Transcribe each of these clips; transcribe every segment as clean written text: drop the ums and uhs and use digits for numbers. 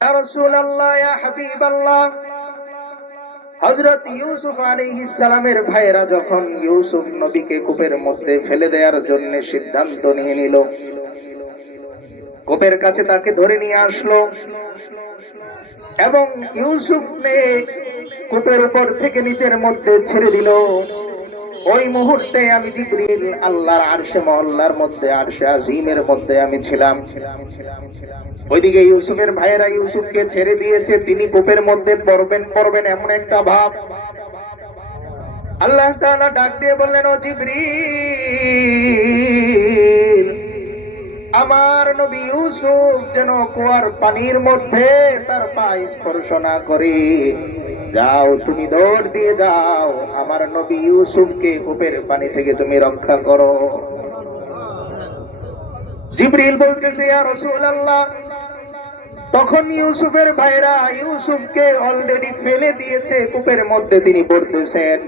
ইয়া রাসূলুল্লাহ, ইয়া হাবিবাল্লাহ। হযরত ইউসুফ আলাইহিস সালামের ভাইরা যখন ইউসুফ নবীকে কূপের মধ্যে ফেলে দেওয়ার জন্য সিদ্ধান্ত নিয়ে নিল, কূপের কাছে তাকে ধরে নিয়ে আসলো এবং ইউসুফ নে কূপের উপর থেকে নিচের মধ্যে ছেড়ে দিল। ওই মুহূর্তে আমি জিবরিল আল্লাহর আরশে মহল্লার মধ্যে, আরশে আজিমের মধ্যে আমি ছিলাম। ওইদিকে ইউসুফের ভাইয়েরা ইউসুফকে ছেড়ে দিয়েছে, তিনি কূপের মধ্যে পড়বেন এমন একটা ভাব। আল্লাহ তাআলা ডাক দিয়ে বললেন, ও জিবরিল, আমার নবী ইউসুফ যেন কুয়ার পানির মধ্যে তার পা স্পর্শ না করে। যাও, তুমি দৌড় দিয়ে যাও, আমার নবী ইউসুফকে কূপের পানি থেকে তুমি রক্ষা করো। জিবরিল বলতেছে, ইয়া রাসূলুল্লাহ, তখন ইউসুফের ভাইরা ইউসুফকে অলরেডি ফেলে দিয়েছে, কূপের মধ্যে তিনি পড়তেছেন।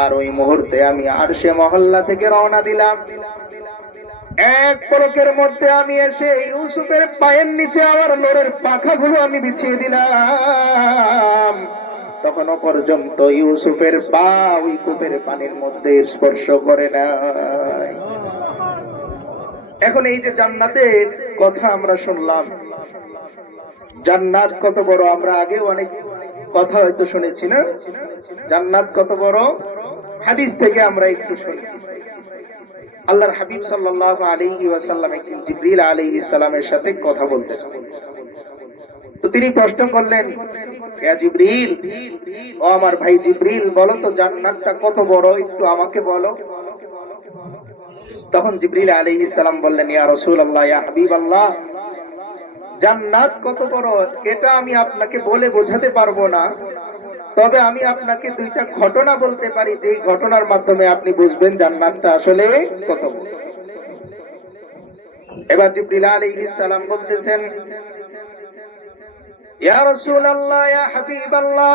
আর ওই মুহূর্তে আমি আরশে মহল্লা থেকে রওনা দিলাম। এক পলকের মধ্যে আমি এসে ইউসুফের পায়ের নিচে আমার নূরের পাখাগুলো আমি বিছিয়ে দিলাম। তখনও পর্যন্ত ইউসুফের পা ওই কূপের পানির মধ্যে স্পর্শ করে নাই। এখন এই যে জান্নাতের কথা আমরা শুনলাম, জান্নাত কত বড়, আমরা আগে অনেক কথা হয়তো শুনেছি না? জান্নাত কত বড় হাদিস থেকে আমরা একটু শুনি। আল্লাহর হাবিব সাল্লাল্লাহু আলাইহি ওয়াসাল্লাম একদিন জিবরিল আলাইহিস সালামের সাথে কথা বলতেছেন। তো তিনি প্রশ্ন করলেন, ইয়া জিবরিল, ও আমার ভাই জিবরিল, বলো তো জান্নাতটা কত বড়, একটু আমাকে বলো। তখন জিবরিল আলাইহিস সালাম বললেন, ইয়া রাসূলুল্লাহ, ইয়া হাবিবাল্লাহ, জান্নাত কত বড় এটা আমি আপনাকে বলে বোঝাতে পারবো না, তবে আমি আপনাকে দুইটা ঘটনা বলতে পারি, যেই ঘটনার মাধ্যমে আপনি বুঝবেন জান্নাতটা আসলে কত বড়। এবার জিবরিল আলাইহিস সালাম বলতেছেন, ইয়া রাসূলুল্লাহ, ইয়া হাবিবাল্লাহ,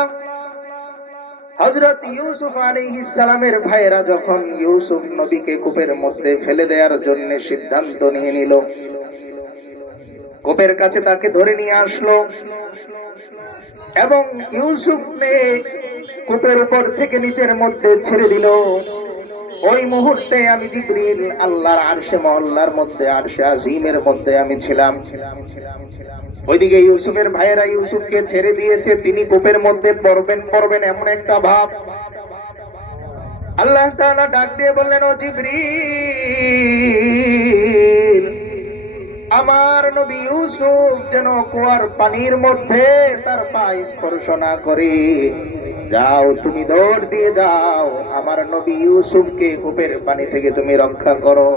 হযরত ইউসুফ আলাইহিস সালামের ভাইরা যখন ইউসুফ নবীকে কূপের মধ্যে ফেলে দেওয়ার জন্য সিদ্ধান্ত নিয়ে নিল, কূপের কাছে তাকে ধরে নিয়ে আসলো এবং ইউসুফ নে কূপের উপর থেকে নিচের মধ্যে ছেড়ে দিল। ওই মুহূর্তে আমি জিবরিল আল্লাহর আরশে মহল্লার মধ্যে, আরশে আজিমের মধ্যে আমি ছিলাম। ওইদিকে ইউসুফের ভাইয়েরা ইউসুফকে ছেড়ে দিয়েছে, তিনি কূপের মধ্যে পড়বেন এমন একটা ভাব। আল্লাহ তাআলা ডাক দিয়ে বললেন, ও জিবরিল, আমার নবী ইউসুফ যেন কুয়ার পানির মধ্যে তার পা স্পর্শ না করে। যাও, তুমি দৌড় দিয়ে যাও, আমার নবী ইউসুফকে কূপের পানি থেকে তুমি রক্ষা করো।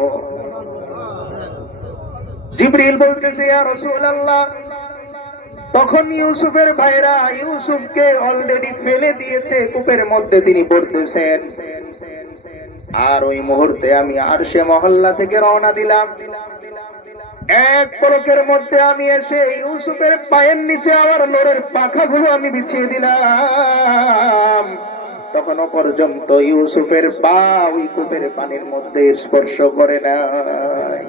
জিবরিল বলতেছে, ইয়া রাসূলুল্লাহ, তখন ইউসুফের ভাইরা ইউসুফকে অলরেডি ফেলে দিয়েছে, কূপের মধ্যে তিনি পড়তেছেন। আর ওই মুহূর্তে আমি আরশে মহল্লা থেকে রওনা দিলাম। এক পলকের মধ্যে আমি এসে ইউসুফের পায়ের নিচে আমার নূরের পাখাগুলো আমি বিছিয়ে দিলাম। তখনও পর্যন্ত ইউসুফের পা ওই কূপের পানির মধ্যে স্পর্শ করে নাই।